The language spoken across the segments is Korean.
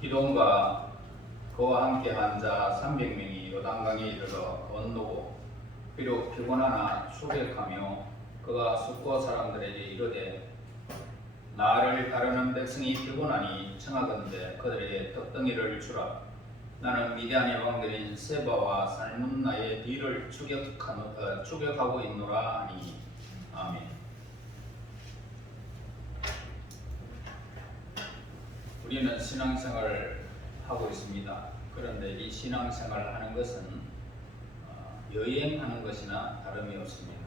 기돈과 그와 함께 한 자 300명이 요단강에 이르러 건너고 비록 피곤하나 추격하며 그가 숙고 사람들에게 이르되 나를 가르는 백성이 피곤하니 청하건대 그들에게 떡덩이를 주라. 나는 미디안의 왕들인 세바와 살문나의 뒤를 추격하고 있노라 하니. 아멘. 우리는 신앙생활을 하고 있습니다. 그런데 이 신앙생활을 하는 것은 여행하는 것이나 다름이 없습니다.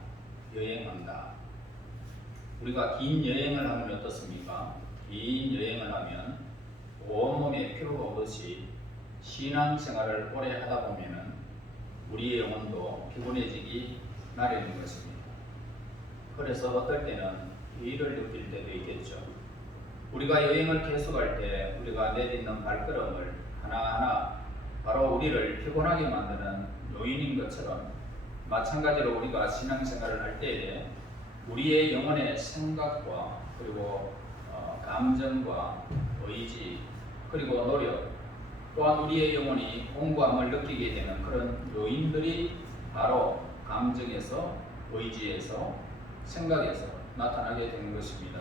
여행한다. 우리가 긴 여행을 하면 어떻습니까? 긴 여행을 하면 온몸에 피로가 오듯이 신앙생활을 오래 하다 보면 우리의 영혼도 피곤해지기 마련인 것입니다. 그래서 어떨 때는 위를 느낄 때도 있겠죠. 우리가 여행을 계속할 때 우리가 내딛는 발걸음을 하나하나 바로 우리를 피곤하게 만드는 요인인 것처럼 마찬가지로 우리가 신앙생활을 할 때에 우리의 영혼의 생각과 그리고 감정과 의지 그리고 노력 또한 우리의 영혼이 공고함을 느끼게 되는 그런 요인들이 바로 감정에서 의지에서 생각에서 나타나게 되는 것입니다.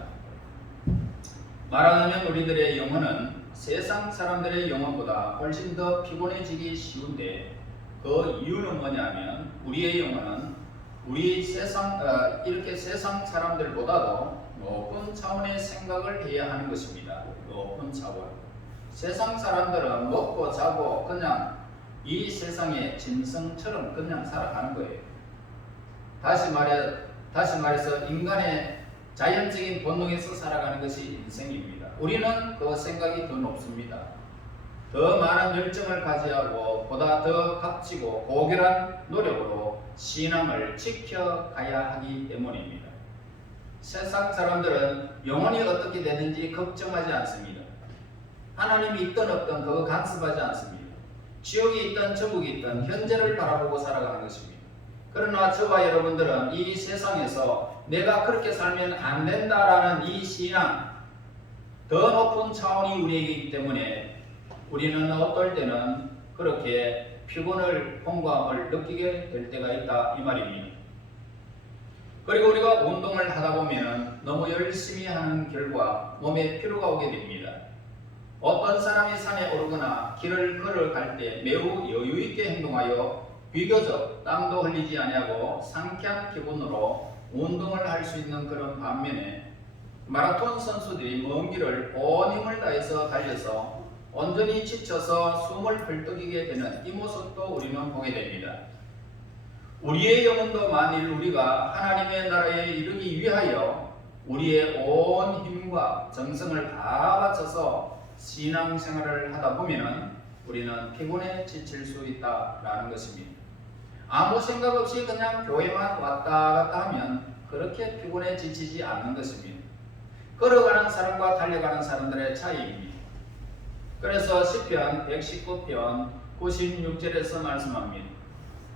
말하자면 우리들의 영혼은 세상 사람들의 영혼보다 훨씬 더 피곤해지기 쉬운데 그 이유는 뭐냐면 우리의 영혼은 이렇게 세상 사람들보다도 높은 차원의 생각을 해야 하는 것입니다. 높은 차원. 세상 사람들은 먹고 자고 그냥 이 세상의 짐승처럼 그냥 살아가는 거예요. 다시 말해서 인간의 자연적인 본능에서 살아가는 것이 인생입니다. 우리는 그 생각이 더 높습니다. 더 많은 열정을 가져야하고 보다 더 값지고 고결한 노력으로 신앙을 지켜가야 하기 때문입니다. 세상 사람들은 영혼이 어떻게 되는지 걱정하지 않습니다. 하나님이 있든 없든 그거 간섭하지 않습니다. 지옥이 있든 천국이 있든 현재를 바라보고 살아가는 것입니다. 그러나 저와 여러분들은 이 세상에서 내가 그렇게 살면 안 된다라는 이 신앙, 더 높은 차원이 우리에게 있기 때문에 우리는 어떨 때는 그렇게 피곤을, 공고함을 느끼게 될 때가 있다 이 말입니다. 그리고 우리가 운동을 하다 보면 너무 열심히 하는 결과 몸에 피로가 오게 됩니다. 어떤 사람이 산에 오르거나 길을 걸어갈 때 매우 여유있게 행동하여 비교적 땀도 흘리지 아니하고 상쾌한 기분으로 운동을 할 수 있는 그런 반면에 마라톤 선수들이 먼 길을 온 힘을 다해서 달려서 온전히 지쳐서 숨을 헐떡이게 되는 이 모습도 우리는 보게 됩니다. 우리의 영혼도 만일 우리가 하나님의 나라에 이르기 위하여 우리의 온 힘과 정성을 다 바쳐서 신앙생활을 하다 보면 우리는 피곤해 지칠 수 있다라는 것입니다. 아무 생각 없이 그냥 교회만 왔다 갔다 하면 그렇게 피곤해 지치지 않는 것입니다. 걸어가는 사람과 달려가는 사람들의 차이입니다. 그래서 시편 119편 96절에서 말씀합니다.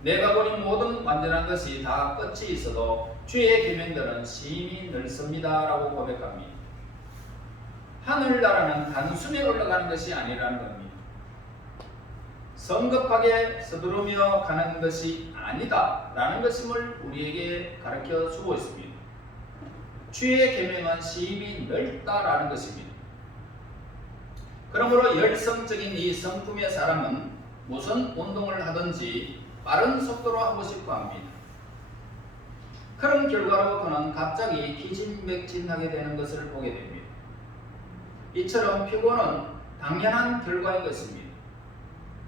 내가 보니 모든 완전한 것이 다 끝이 있어도 주의 계명들은 심히 넓습니다 라고 고백합니다. 하늘나라는 단숨에 올라가는 것이 아니라는 겁니다. 성급하게 서두르며 가는 것이 아니다 라는 것임을 우리에게 가르쳐 주고 있습니다. 주의 계명은 심히 넓다라는 것입니다. 그러므로 열성적인 이 성품의 사람은 무슨 운동을 하든지 빠른 속도로 하고 싶어 합니다. 그런 결과로 그는 갑자기 기진맥진하게 되는 것을 보게 됩니다. 이처럼 피곤은 당연한 결과인 것입니다.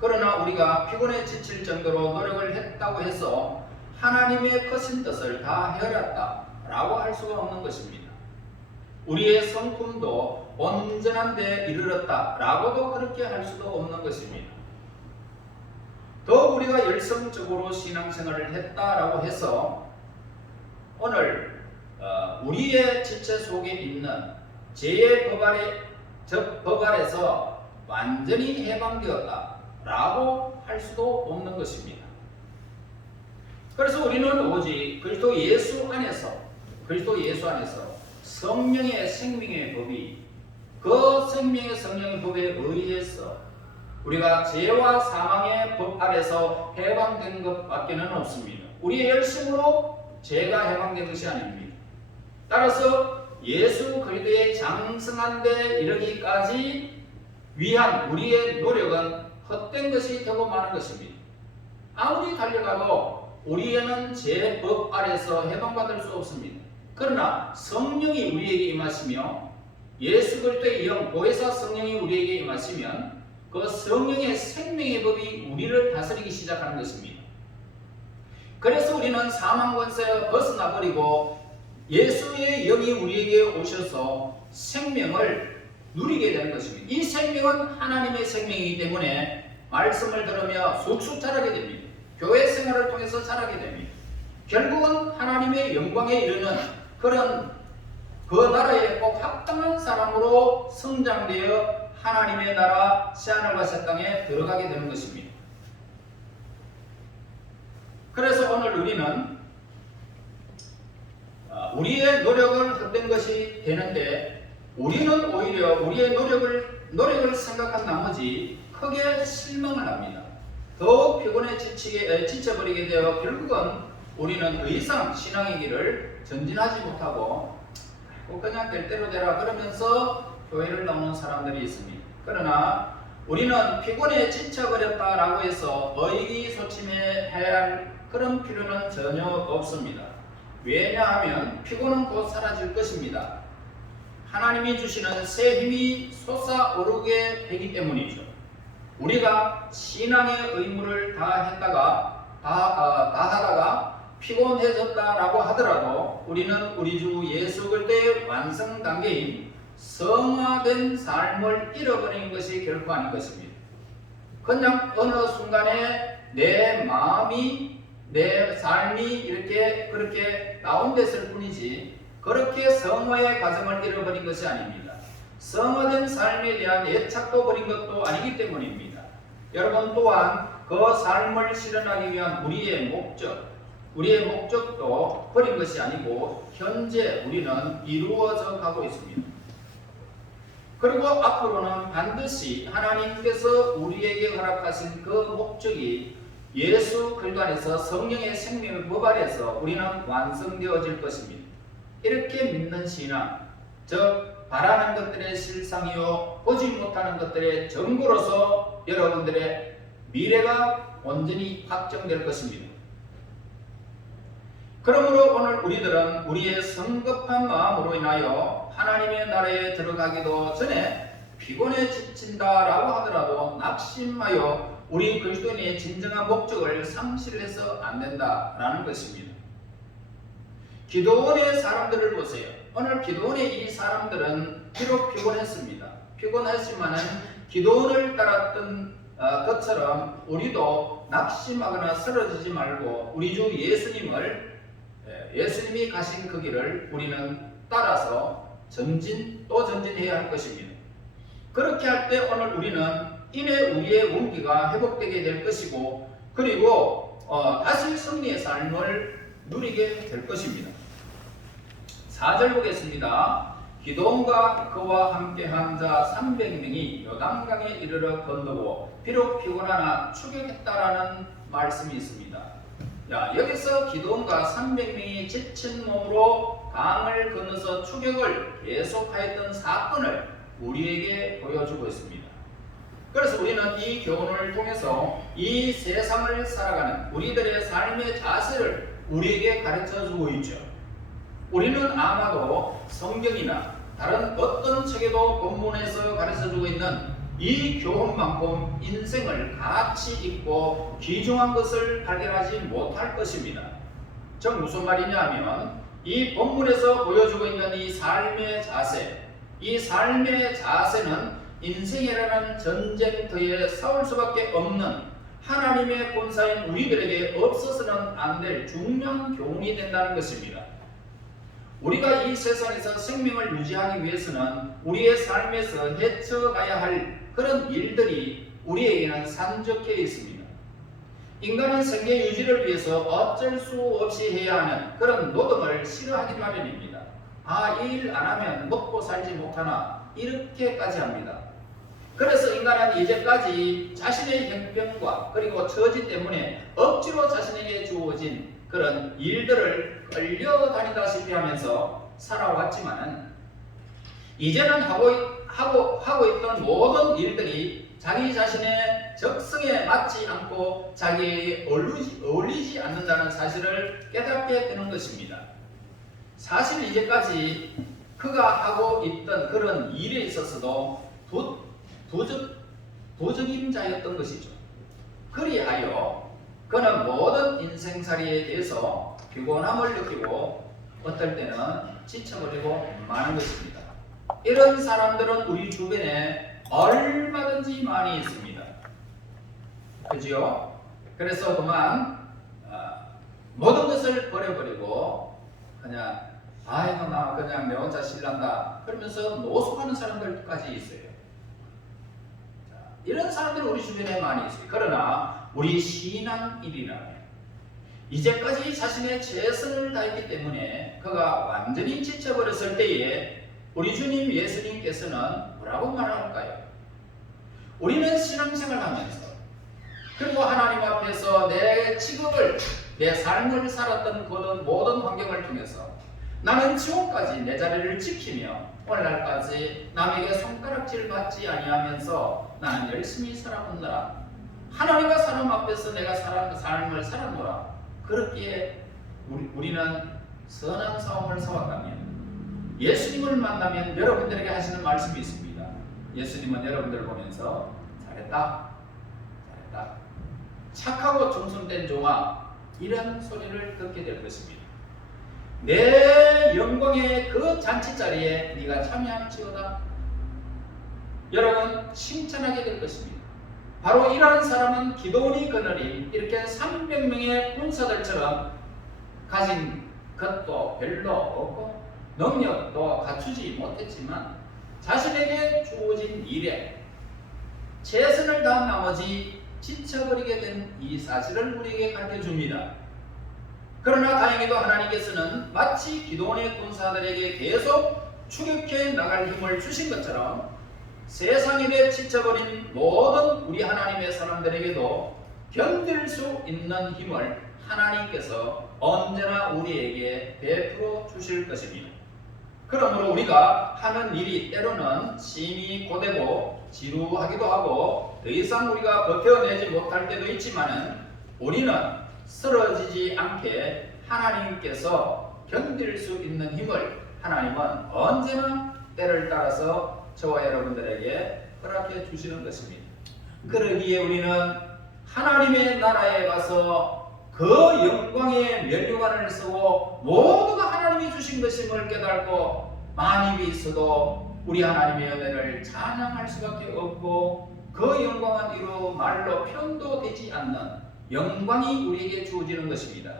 그러나 우리가 피곤에 지칠 정도로 노력을 했다고 해서 하나님의 거신 뜻을 다 헤아렸다 라고 할 수가 없는 것입니다. 우리의 성품도 온전한 데 이르렀다 라고도 그렇게 할 수도 없는 것입니다. 더 우리가 열성적으로 신앙생활을 했다라고 해서 오늘 우리의 지체 속에 있는 죄의 법 아래서 완전히 해방되었다 라고 할 수도 없는 것입니다. 그래서 우리는 오직 그리스도 예수 안에서 성령의 생명의 법이 그 생명의 성령의 법에 의해서 우리가 죄와 사망의 법 아래서 해방된 것밖에는 없습니다. 우리의 열심으로 죄가 해방된 것이 아닙니다. 따라서 예수 그리스도의 장성한 데 이르기까지 위한 우리의 노력은 헛된 것이 되고 마는 것입니다. 아무리 달려가도 우리에는 죄법 아래서 해방받을 수 없습니다. 그러나 성령이 우리에게 임하시며 예수 그리스도의 영 보혜사 성령이 우리에게 임하시면 그 성령의 생명의 법이 우리를 다스리기 시작하는 것입니다. 그래서 우리는 사망 권세에 벗어나 버리고 예수의 영이 우리에게 오셔서 생명을 누리게 되는 것입니다. 이 생명은 하나님의 생명이기 때문에 말씀을 들으며 쑥쑥 자라게 됩니다. 교회 생활을 통해서 자라게 됩니다. 결국은 하나님의 영광에 이르는 그런 그 나라에 꼭 합당한 사람으로 성장되어 하나님의 나라 새하늘과 새 땅에 들어가게 되는 것입니다. 그래서 오늘 우리는 우리의 노력을 헛된 것이 되는데 우리는 오히려 우리의 노력을 생각한 나머지 크게 실망을 합니다. 더욱 피곤에 지쳐버리게 되어 결국은 우리는 더 이상 신앙의 길을 전진하지 못하고 그냥 될 대로 되라 그러면서 교회를 나오는 사람들이 있습니다. 그러나 우리는 피곤에 지쳐버렸다라고 해서 의기소침해야 할 그런 필요는 전혀 없습니다. 왜냐하면 피곤은 곧 사라질 것입니다. 하나님이 주시는 새 힘이 솟아오르게 되기 때문이죠. 우리가 신앙의 의무를 다하다가 피곤해졌다라고 하더라도 우리는 우리 주 예수 그리스도의 완성 단계인 성화된 삶을 잃어버리는 것이 결코 아닌 것입니다. 그냥 어느 순간에 내 마음이 내 삶이 이렇게 그렇게 다운됐을 뿐이지 그렇게 성화의 과정을 잃어버린 것이 아닙니다. 성화된 삶에 대한 애착도 버린 것도 아니기 때문입니다. 여러분 또한 그 삶을 실현하기 위한 우리의 목적도 버린 것이 아니고 현재 우리는 이루어져 가고 있습니다. 그리고 앞으로는 반드시 하나님께서 우리에게 허락하신 그 목적이 예수 그리스도 안에서 성령의 생명의 법 아래서 우리는 완성되어질 것입니다. 이렇게 믿는 신앙, 즉 바라는 것들의 실상이요 보지 못하는 것들의 정보로서 여러분들의 미래가 온전히 확정될 것입니다. 그러므로 오늘 우리들은 우리의 성급한 마음으로 인하여 하나님의 나라에 들어가기도 전에 피곤에 지친다라고 하더라도 낙심하여 우리 그리스도인의 진정한 목적을 상실해서 안 된다라는 것입니다. 기도원의 사람들을 보세요. 오늘 기도원의 이 사람들은 비록 피곤했습니다. 피곤했지만은 기도원을 따랐던 것처럼 우리도 낙심하거나 쓰러지지 말고 우리 주 예수님이 가신 그 길을 우리는 따라서 전진해야 할 것입니다. 그렇게 할 때 오늘 우리는 이내 우리의 운기가 회복되게 될 것이고 그리고 다시 승리의 삶을 누리게 될 것입니다. 4절 보겠습니다. 기도원과 그와 함께한 자 300명이 요단강에 이르러 건너고 비록 피곤하나 추격했다라는 말씀이 있습니다. 여기서 기도원과 300명이 지친 몸으로 강을 건너서 추격을 계속하였던 사건을 우리에게 보여주고 있습니다. 그래서 우리는 이 교훈을 통해서 이 세상을 살아가는 우리들의 삶의 자세를 우리에게 가르쳐주고 있죠. 우리는 아마도 성경이나 다른 어떤 책에도 본문에서 가르쳐주고 있는 이 교훈만큼 인생을 가치 있고 귀중한 것을 발견하지 못할 것입니다. 즉 무슨 말이냐 하면 이 본문에서 보여주고 있는 이 삶의 자세는 인생이라는 전쟁터에 싸울 수밖에 없는 하나님의 본사인 우리들에게 없어서는 안 될 중요한 교훈이 된다는 것입니다. 우리가 이 세상에서 생명을 유지하기 위해서는 우리의 삶에서 헤쳐가야 할 그런 일들이 우리에게는 산적해 있습니다. 인간은 생계 유지를 위해서 어쩔 수 없이 해야 하는 그런 노동을 싫어하기 마련입니다. 이 일 안 하면 먹고 살지 못하나, 이렇게까지 합니다. 그래서 인간은 이제까지 자신의 형편과 그리고 처지 때문에 억지로 자신에게 주어진 그런 일들을 끌려다니다시피 하면서 살아왔지만은 이제는 하고 있던 모든 일들이 자기 자신의 적성에 맞지 않고 자기에게 어울리지 않는다는 사실을 깨닫게 되는 것입니다. 사실 이제까지 그가 하고 있던 그런 일에 있어서도 부적임자였던 것이죠. 그리하여 그는 모든 인생살이에 대해서 피곤함을 느끼고 어떨 때는 지쳐버리고 마는 것입니다. 이런 사람들은 우리 주변에 얼마든지 많이 있습니다. 그지요? 그래서 그만 모든 것을 버려버리고 그냥 아이고 나 그냥 내 혼자 신난다 그러면서 노숙하는 사람들까지 있어요. 자, 이런 사람들은 우리 주변에 많이 있어요. 그러나 우리 신앙인이라면 이제까지 자신의 최선을 다했기 때문에 그가 완전히 지쳐버렸을 때에 우리 주님 예수님께서는 뭐라고 말할까요? 우리는 신앙생활 하면서 그리고 하나님 앞에서 내 직업을 내 삶을 살았던 그런 모든 환경을 통해서 나는 지금까지 내 자리를 지키며 오늘날까지 남에게 손가락질 받지 아니하면서 나는 열심히 살아본노라. 하나님과 사람 앞에서 내가 삶을 살았노라. 그렇기에 우리는 선한 싸움을 싸웠다면 예수님을 만나면 여러분들에게 하시는 말씀이 있습니다. 예수님은 여러분들을 보면서 잘했다. 착하고忠순된 종아 이런 소리를 듣게 될 것입니다. 내 영광의 그 잔치자리에 네가 참여할지어다. 여러분 칭찬하게 될 것입니다. 바로 이러한 사람은 기도원이 그날이 이렇게 300명의 군사들처럼 가진 것도 별로 없고 능력도 갖추지 못했지만 자신에게 주어진 일에 최선을 다한 나머지 지쳐버리게 된 이 사실을 우리에게 가르쳐줍니다. 그러나 다행히도 하나님께서는 마치 기도원의 군사들에게 계속 추격해 나갈 힘을 주신 것처럼 세상에 지쳐버린 모든 우리 하나님의 사람들에게도 견딜 수 있는 힘을 하나님께서 언제나 우리에게 베풀어 주실 것입니다. 그러므로 우리가 하는 일이 때로는 심히 고되고 지루하기도 하고 더 이상 우리가 버텨내지 못할 때도 있지만은 우리는 쓰러지지 않게 하나님께서 견딜 수 있는 힘을 하나님은 언제나 때를 따라서 저와 여러분들에게 허락해 주시는 것입니다. 그러기에 우리는 하나님의 나라에 가서 그 영광의 면류관을 쓰고 모두가 하나님이 주신 것임을 깨닫고 만입이 있어도 우리 하나님의 은혜를 찬양할 수밖에 없고 그 영광은 이루 말로 표현도 되지 않는 영광이 우리에게 주어지는 것입니다.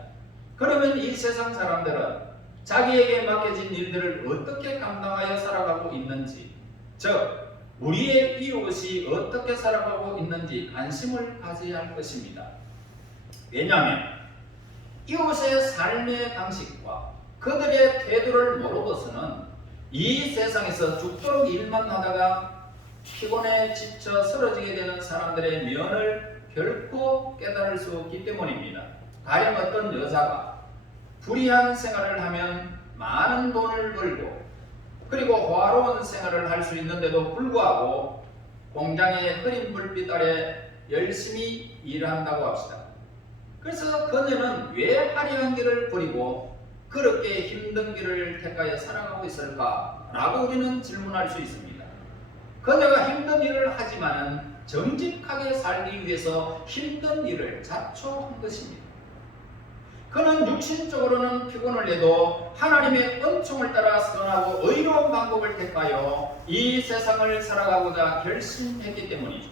그러면 이 세상 사람들은 자기에게 맡겨진 일들을 어떻게 감당하여 살아가고 있는지, 즉 우리의 이웃이 어떻게 살아가고 있는지 관심을 가져야 할 것입니다. 왜냐하면 이웃의 삶의 방식과 그들의 태도를 모르고서는 이 세상에서 죽도록 일만 하다가 피곤해 지쳐 쓰러지게 되는 사람들의 면을 결코 깨달을 수 없기 때문입니다. 가령 어떤 여자가 불의한 생활을 하면 많은 돈을 벌고 그리고 화로운 생활을 할 수 있는데도 불구하고 공장의 흐린 불빛 아래 열심히 일한다고 합시다. 그래서 그녀는 왜 화려한 길을 버리고 그렇게 힘든 길을 택하여 살아가고 있을까? 라고 우리는 질문할 수 있습니다. 그녀가 힘든 일을 하지만은 정직하게 살기 위해서 힘든 일을 자초한 것입니다. 그는 육신적으로는 피곤을 내도 하나님의 은총을 따라 선하고 의로운 방법을 택하여 이 세상을 살아가고자 결심했기 때문이죠.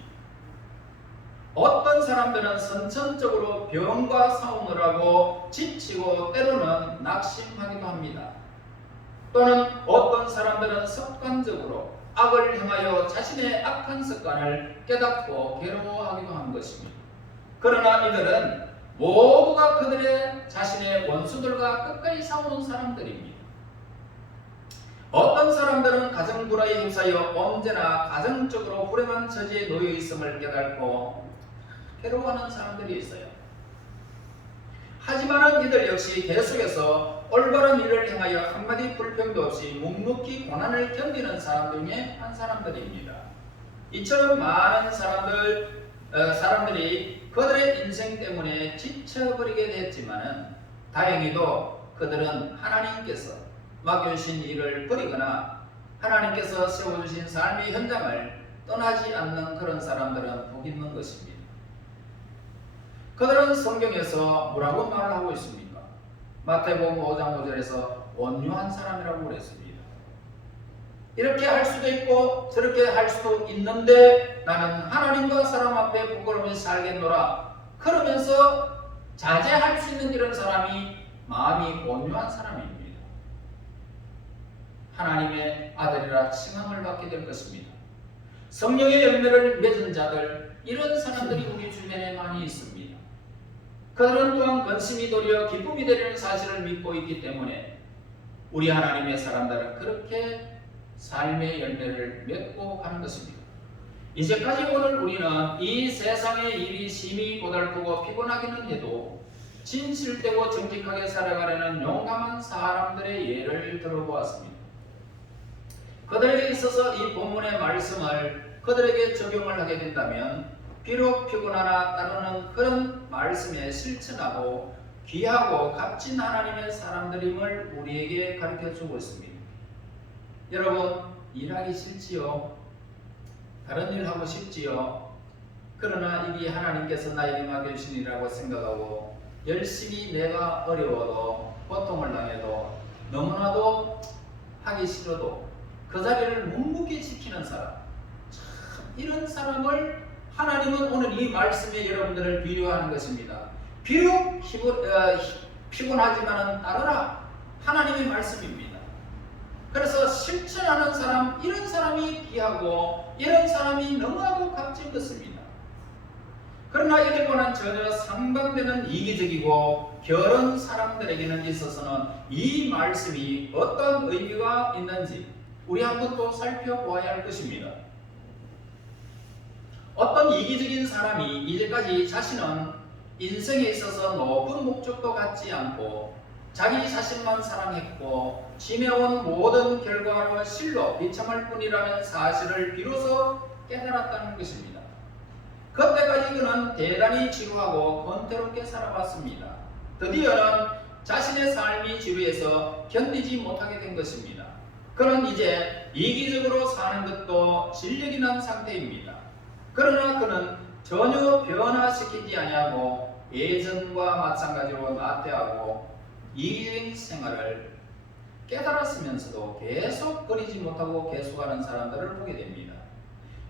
어떤 사람들은 선천적으로 병과 싸움을 하고 지치고 때로는 낙심하기도 합니다. 또는 어떤 사람들은 습관적으로 악을 행하여 자신의 악한 습관을 깨닫고 괴로워하기도 한 것입니다. 그러나 이들은 모두가 그들의 자신의 원수들과 끝까지 싸우는 사람들입니다. 어떤 어떤 사람들은 가정 불화에 휩싸여 언제나 가정적으로 불행한 처지에 놓여 있음을 깨닫고 괴로워하는 사람들이 있어요. 하지만은 이들 역시 계속해서 올바른 일을 행하여 한마디 불평도 없이 묵묵히 고난을 견디는 사람들 중에 한 사람들입니다. 이처럼 많은 사람들이 그들의 인생 때문에 지쳐버리게 됐지만은 다행히도 그들은 하나님께서 맡겨주신 일을 버리거나 하나님께서 세워주신 삶의 현장을 떠나지 않는 그런 사람들은 복 있는 것입니다. 그들은 성경에서 뭐라고 말을 하고 있습니까? 마태복음 5장 5절에서 온유한 사람이라고 그랬습니다. 이렇게 할 수도 있고 저렇게 할 수도 있는데 나는 하나님과 사람 앞에 부끄러움이 살겠노라 그러면서 자제할 수 있는 이런 사람이 마음이 온유한 사람입니다. 하나님의 아들이라 칭함을 받게 될 것입니다. 성령의 열매를 맺은 자들, 이런 사람들이 우리 주변에 많이 있습니다. 그들은 또한 근심이 도리어 기쁨이 되리는 사실을 믿고 있기 때문에 우리 하나님의 사람들은 그렇게 삶의 열매를 맺고 가는 것입니다. 이제까지 오늘 우리는 이 세상의 일이 심히 고달프고 피곤하기는 해도 진실되고 정직하게 살아가려는 용감한 사람들의 예를 들어보았습니다. 그들에게 있어서 이 본문의 말씀을 그들에게 적용을 하게 된다면 비록 피곤하나 따르는 그런 말씀에 실천하고 귀하고 값진 하나님의 사람들임을 우리에게 가르쳐주고 있습니다. 여러분, 일하기 싫지요? 다른 일 하고 싶지요? 그러나 이게 하나님께서 나에게 맡겨주신 일이라고 생각하고 열심히 내가 어려워도 고통을 당해도 너무나도 하기 싫어도 그 자리를 묵묵히 지키는 사람, 참 이런 사람을 하나님은 오늘 이 말씀에 여러분들을 비유하는 것입니다. 비록 피곤하지만은 따르라, 하나님의 말씀입니다. 그래서 실천하는 사람, 이런 사람이 귀하고 이런 사람이 너무나도 값진 것입니다. 그러나 이들과는 전혀 상반되는 이기적이고 게으른 사람들에게는 있어서는 이 말씀이 어떤 의미가 있는지 우리 한번 또 살펴보아야 할 것입니다. 어떤 이기적인 사람이 이제까지 자신은 인생에 있어서 높은 목적도 갖지 않고 자기 자신만 사랑했고 지내온 모든 결과로 실로 비참할 뿐이라는 사실을 비로소 깨달았다는 것입니다. 그때까지 그는 대단히 지루하고 권태롭게 살아왔습니다. 드디어는 자신의 삶이 지루해서 견디지 못하게 된 것입니다. 그는 이제 이기적으로 사는 것도 진력이 난 상태입니다. 그러나 그는 전혀 변화시키지 아니하고 예전과 마찬가지로 나태하고 이기적인 생활을 깨달았으면서도 계속 버리지 못하고 계속하는 사람들을 보게 됩니다.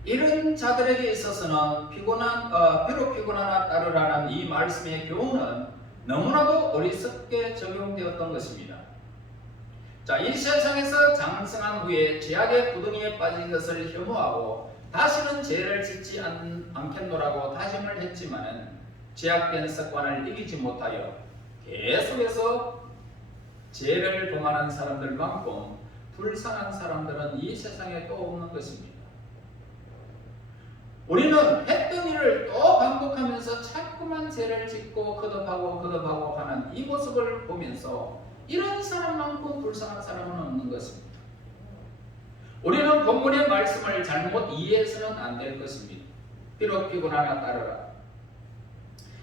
이런 자들에게 있어서는 비록 피곤하나 따르라는 이 말씀의 교훈은 너무나도 어리석게 적용되었던 것입니다. 자, 이 세상에서 장성한 후에 죄악의 구덩이에 빠진 것을 혐오하고 다시는 죄를 짓지 않겠노라고 다짐을 했지만은 죄악된 습관을 이기지 못하여 계속해서 죄를 범하는 사람들만큼 불쌍한 사람들은 이 세상에 또 없는 것입니다. 우리는 했던 일을 또 반복하면서 자꾸만 죄를 짓고 거듭하고 하는 이 모습을 보면서 이런 사람만큼 불쌍한 사람은 없는 것입니다. 우리는 본문의 말씀을 잘못 이해해서는 안 될 것입니다. 비록 피곤하나 따르라.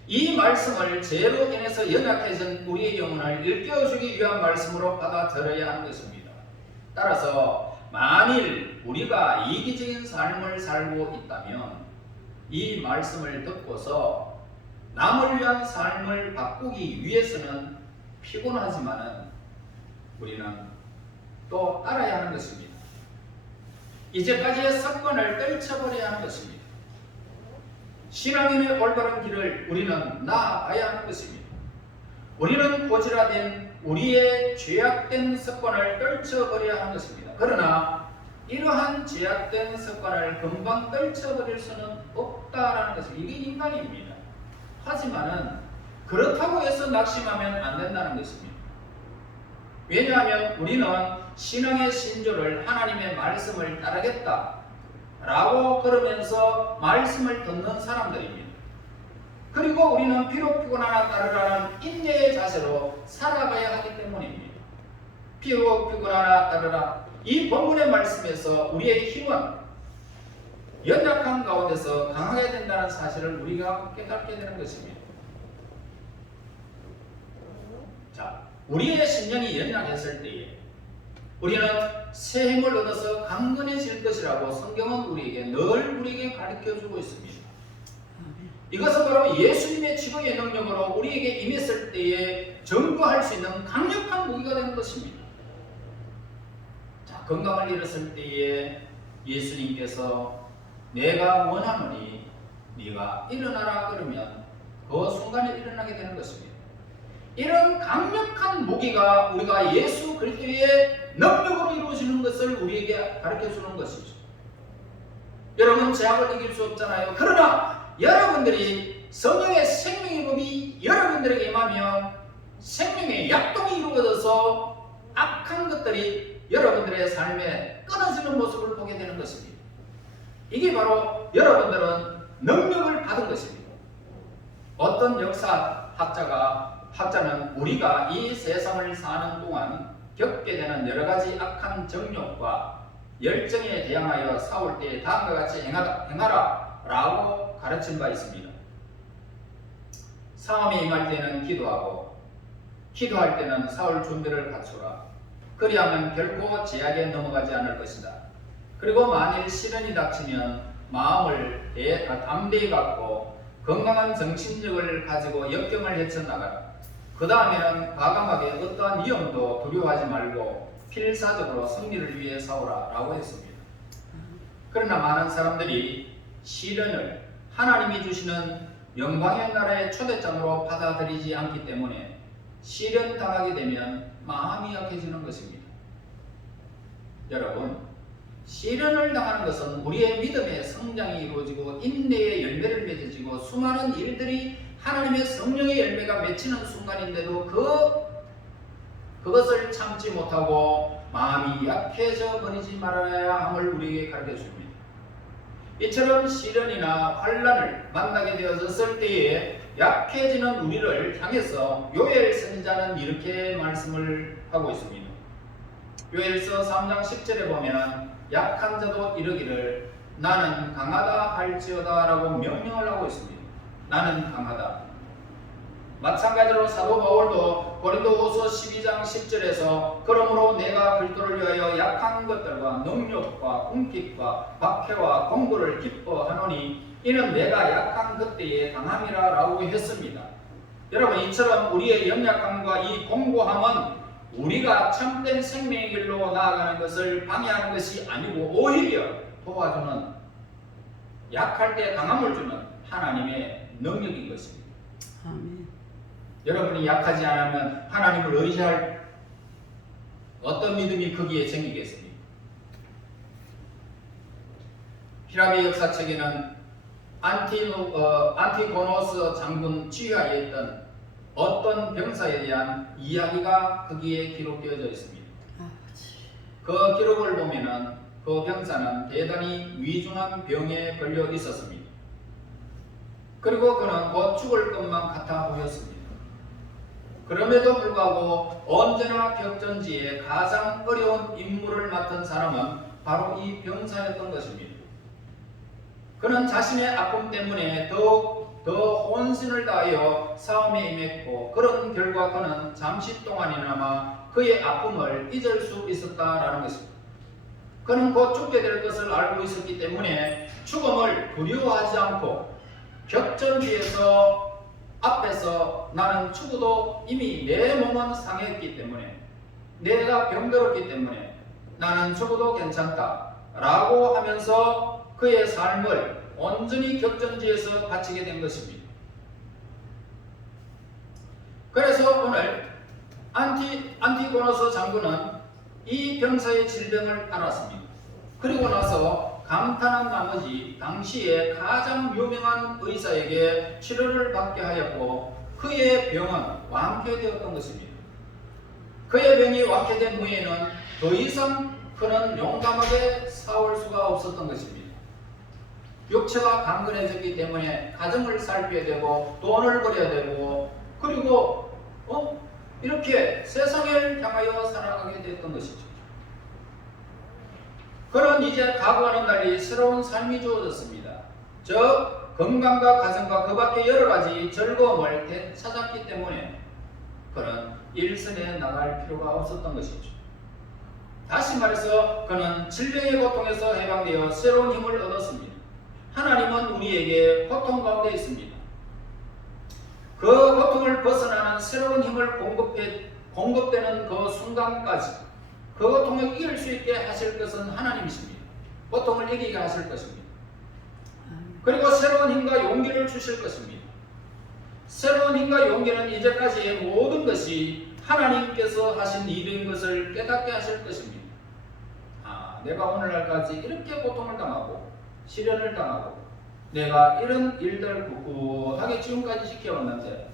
이 말씀을 죄로 인해서 연약해진 우리의 영혼을 일깨워주기 위한 말씀으로 받아들여야 하는 것입니다. 따라서 만일 우리가 이기적인 삶을 살고 있다면 이 말씀을 듣고서 남을 위한 삶을 바꾸기 위해서는 피곤하지만은 우리는 또 따라야 하는 것입니다. 이제까지의 습관을 떨쳐버려야 하는 것입니다. 신앙인의 올바른 길을 우리는 나아가야 하는 것입니다. 우리는 고질화된 우리의 죄악된 습관을 떨쳐버려야 하는 것입니다. 그러나 이러한 죄악된 습관을 금방 떨쳐버릴 수는 없다라는 것입니다. 이게 인간입니다. 하지만은 그렇다고 해서 낙심하면 안 된다는 것입니다. 왜냐하면 우리는 신앙의 신조를 하나님의 말씀을 따르겠다 라고 그러면서 말씀을 듣는 사람들입니다. 그리고 우리는 비록 피곤하나 따르라는 인내의 자세로 살아가야 하기 때문입니다. 비록 피곤하나 따르라, 이 본문의 말씀에서 우리의 힘은 연약한 가운데서 강하게 된다는 사실을 우리가 깨닫게 되는 것입니다. 자, 우리의 신령이 연약했을 때에 우리는 새 힘을 얻어서 강건해질 것이라고 성경은 우리에게 가르쳐주고 있습니다. 이것은 바로 예수님의 치료의 능력으로 우리에게 임했을 때에 전거할 수 있는 강력한 무기가 되는 것입니다. 자, 건강을 잃었을 때에 예수님께서 내가 원하노니 네가 일어나라 그러면 그 순간에 일어나게 되는 것입니다. 이런 강력한 무기가 우리가 예수 그리스도의 능력으로 이루어지는 것을 우리에게 가르쳐주는 것이죠. 여러분, 죄악을 이길 수 없잖아요. 그러나 여러분들이 성령의 생명의 법이 여러분들에게 임하면 생명의 약동이 이루어져서 악한 것들이 여러분들의 삶에 끊어지는 모습을 보게 되는 것입니다. 이게 바로 여러분들은 능력을 받은 것입니다. 어떤 학자는 우리가 이 세상을 사는 동안 겪게 되는 여러 가지 악한 정욕과 열정에 대항하여 싸울 때 다음과 같이 행하라 라고 가르친 바 있습니다. 싸움에 임할 때는 기도하고, 기도할 때는 싸울 준비를 갖추라. 그리하면 결코 제약에 넘어가지 않을 것이다. 그리고 만일 시련이 닥치면 마음을 담대히 갖고 건강한 정신력을 가지고 역경을 헤쳐나가라. 그 다음에는 과감하게 어떠한 위험도 두려워하지 말고 필사적으로 승리를 위해 싸우라 라고 했습니다. 그러나 많은 사람들이 시련을 하나님이 주시는 영광의 나라의 초대장으로 받아들이지 않기 때문에 시련 당하게 되면 마음이 약해지는 것입니다. 여러분, 시련을 당하는 것은 우리의 믿음의 성장이 이루어지고 인내의 열매를 맺어지고 수많은 일들이 하나님의 성령의 열매가 맺히는 순간인데도 그것을 참지 못하고 마음이 약해져 버리지 말아야 함을 우리에게 가르쳐 줍니다. 이처럼 시련이나 환난을 만나게 되었을 때에 약해지는 우리를 향해서 요엘 선지자는 이렇게 말씀을 하고 있습니다. 요엘서 3장 10절에 보면 약한 자도 이르기를 나는 강하다 할지어다 라고 명령을 하고 있습니다. 나는 강하다. 마찬가지로 사도 바울도 고린도후서 12장 10절에서 그러므로 내가 그리스도를 위하여 약한 것들과 능력과 궁핍과 박해와 공고를 기뻐하노니 이는 내가 약한 그때에 강함이라 라고 했습니다. 여러분, 이처럼 우리의 연약함과 이 공고함은 우리가 참된 생명의 길로 나아가는 것을 방해하는 것이 아니고 오히려 도와주는, 약할 때 강함을 주는 하나님의 능력인 것입니다. 아멘. 여러분이 약하지 않으면 하나님을 의지할 어떤 믿음이 거기에 생기겠습니까? 히라비 역사책에는 안티고노스 장군 지휘하에 있던 어떤 병사에 대한 이야기가 거기에 기록되어져 있습니다. 그 기록을 보면은 그 병사는 대단히 위중한 병에 걸려 있었습니다. 그리고 그는 곧 죽을 것만 같아 보였습니다. 그럼에도 불구하고 언제나 격전지에 가장 어려운 임무를 맡은 사람은 바로 이 병사였던 것입니다. 그는 자신의 아픔 때문에 더 혼신을 다하여 싸움에 임했고, 그런 결과 그는 잠시 동안이나마 그의 아픔을 잊을 수 있었다라는 것입니다. 그는 곧 죽게 될 것을 알고 있었기 때문에 죽음을 두려워하지 않고 격전지에서 앞에서 나는 죽어도 이미 내 몸은 상했기 때문에, 내가 병들었기 때문에 나는 죽어도 괜찮다 라고 하면서 그의 삶을 온전히 격전지에서 바치게 된 것입니다. 그래서 오늘 안티고노스 장군은 이 병사의 질병을 알았습니다. 그리고 나서 감탄한 나머지 당시에 가장 유명한 의사에게 치료를 받게 하였고, 그의 병은 완쾌되었던 것입니다. 그의 병이 완쾌된 후에는 더 이상 그는 용감하게 싸울 수가 없었던 것입니다. 육체가 강건해졌기 때문에 가정을 살펴야 되고 돈을 벌여야 되고 그리고 이렇게 세상을 향하여 살아가게 됐던 것이죠. 그는 이제 과거와는 달리 새로운 삶이 주어졌습니다. 즉 건강과 가정과 그 밖에 여러 가지 즐거움을 되찾았기 때문에 그는 일선에 나갈 필요가 없었던 것이죠. 다시 말해서 그는 질병의 고통에서 해방되어 새로운 힘을 얻었습니다. 하나님은 우리에게 고통 가운데 있습니다. 그 고통을 벗어나는 새로운 힘을 공급되는 그 순간까지 그 고통을 이길 수 있게 하실 것은 하나님이십니다. 고통을 이기게 하실 것입니다. 그리고 새로운 힘과 용기를 주실 것입니다. 새로운 힘과 용기는 이제까지의 모든 것이 하나님께서 하신 일인 것을 깨닫게 하실 것입니다. 내가 오늘날까지 이렇게 고통을 당하고 시련을 당하고 내가 이런 일들을 꿋꿋하게 지금까지 지켜왔는데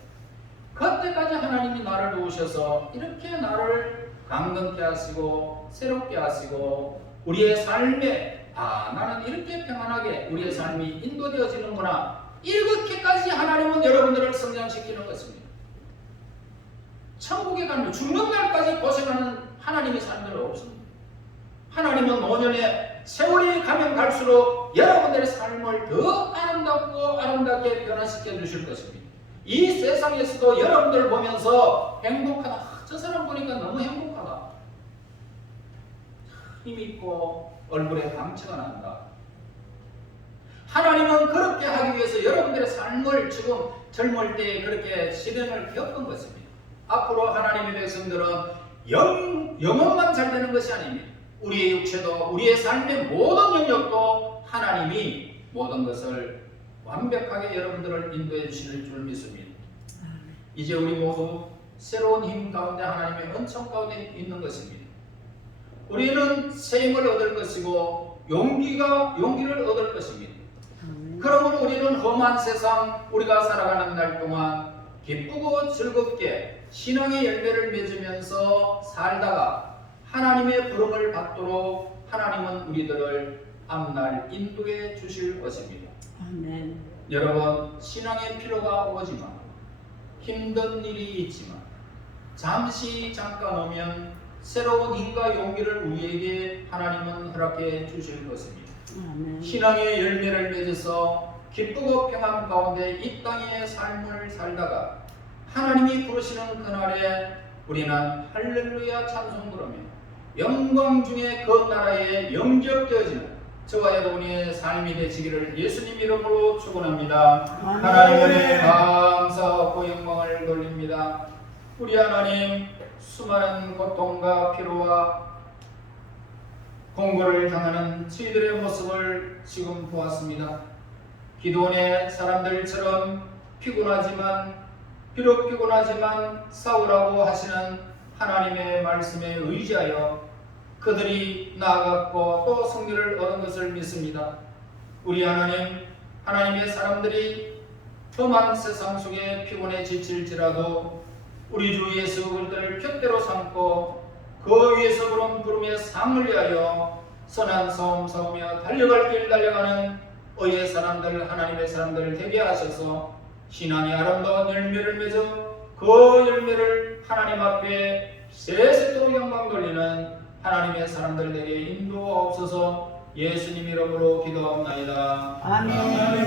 그때까지 하나님이 나를 도우셔서 이렇게 나를 강건케 하시고 새롭게 하시고 우리의 삶에 나는 이렇게 평안하게 우리의 삶이 인도되어지는구나, 이렇게까지 하나님은 여러분들을 성장시키는 것입니다. 천국에 가면 죽는 날까지 고생하는 하나님의 삶들은 없습니다. 하나님은 노년에 세월이 가면 갈수록 여러분들의 삶을 더 아름답고 아름답게 변화시켜 주실 것입니다. 이 세상에서도 여러분들 보면서 행복하다, 저 사람 보니까 너무 행복하다, 힘있고 얼굴에 광채가 난다. 하나님은 그렇게 하기 위해서 여러분들의 삶을 지금 젊을 때 그렇게 시련을 겪은 것입니다. 앞으로 하나님의 백성들은 영혼만 잘 되는 것이 아닙니다. 우리의 육체도 우리의 삶의 모든 영역도 하나님이 모든 것을 완벽하게 여러분들을 인도해 주실 줄 믿습니다. 이제 우리 모두 새로운 힘 가운데 하나님의 은총 가운데 있는 것입니다. 우리는 새 힘을 얻을 것이고 용기를 얻을 것입니다. 그러므로 우리는 험한 세상 우리가 살아가는 날 동안 기쁘고 즐겁게 신앙의 열매를 맺으면서 살다가 하나님의 부름을 받도록 하나님은 우리들을 앞날 인도해 주실 것입니다. 아멘. 여러분, 신앙의 필요가 오지만 힘든 일이 있지만 잠시 잠깐 오면 새로운 힘과 용기를 우리에게 하나님은 허락해 주실 것입니다. 아멘. 신앙의 열매를 맺어서 기쁘고 평안 가운데 이 땅의 삶을 살다가 하나님이 부르시는 그날에 우리는 할렐루야 찬송 부르며 영광 중에 그 나라에 영접되어지는 저와 여러분의 삶이 되시기를 예수님 이름으로 축원합니다. 아멘. 하나님께 감사하고 영광을 돌립니다. 우리 하나님, 수많은 고통과 피로와 공고를 당하는 저희들의 모습을 지금 보았습니다. 기도원의 사람들처럼 비록 피곤하지만 싸우라고 하시는 하나님의 말씀에 의지하여 그들이 나아갔고 또 승리를 얻은 것을 믿습니다. 우리 하나님, 하나님의 사람들이 험한 세상 속에 피곤해 지칠지라도 우리 주 예수 그리스도를 푯대로 삼고 그 위에서 부른 부름의 상을 위하여 선한 싸움 싸우며 달려갈 길 달려가는 의의 사람들, 하나님의 사람들을 되게 하셔서 신앙의 아름다운 열매를 맺어 그 열매를 하나님 앞에 세세토록 영광 돌리는 하나님의 사람들 되게 인도하옵소서. 예수님 이름으로 기도하옵나이다. 아멘.